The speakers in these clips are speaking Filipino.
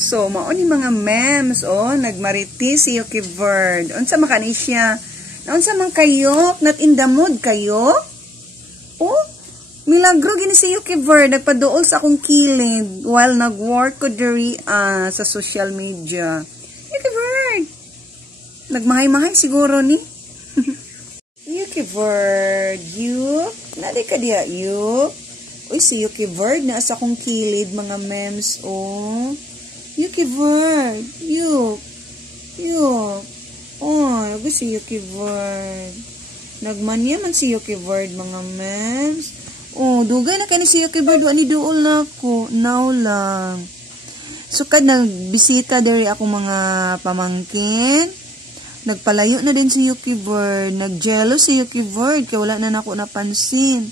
So, mao ni mga memes, oh, nagmaritis si Yuki Bird. Unsa makani siya? Naunsa man kayo? Not in the mood kayo? Oh, milagro gini si Yuki Bird. Nagpaduol sa akong kilid while nag-work ko diri sa social media. Yuki Bird! Nagmahay-mahay siguro ni. Yuki Bird, Yuk? Nadi ka diya, Yuk? Uy, si Yuki Bird na sa akong kilid, mga memes, oh. Yuki Bird, Yuk. Yuk. Oh, nabi si Yuki Bird. Nagmanya man si Yuki Bird, mga memes. Oh, dugay na kayo si Yuki Bird. Wani duol na ako. Now lang. So, kad nagbisita diri ako mga pamangkin. Nagpalayo na din si Yuki Bird. Nag-jealous si Yuki Bird. Kaya wala na ako napansin.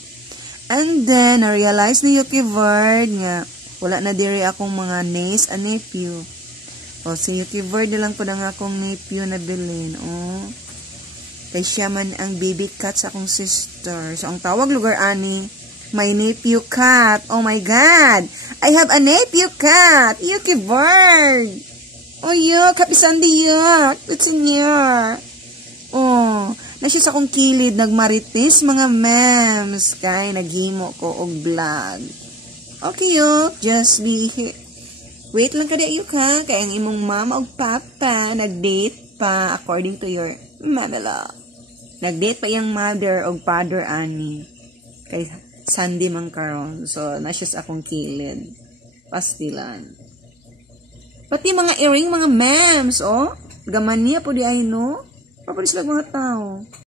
And then, na-realize ni Yuki Bird nga, wala na diri akong mga niece and nephew. O, si Yuki Bird na lang po na akong nephew na bilin. O, kay siya man ang baby cat sa akong sister. So, ang tawag lugar ani, my nephew cat. Oh my God! I have a nephew cat! Yuki Bird! Oh, yuk! Kapisan di yuk! It's niya! Oh, na siya sa akong kilid, nagmaritis mga memes. Kay naghimo ko og vlog. Okay, yuk. Just be here. Wait lang kada yuk ha. Kaya ang imong mama og papa, nag-date pa according to your mamela. Nag-date pa iyang mother og father ani. Kay Sunday man karon. So, na siya sa akong kilid. Pastilan. Pati mga earring, mga memes, oh. Gaman niya po di ay, no? Papalis lang mga tao.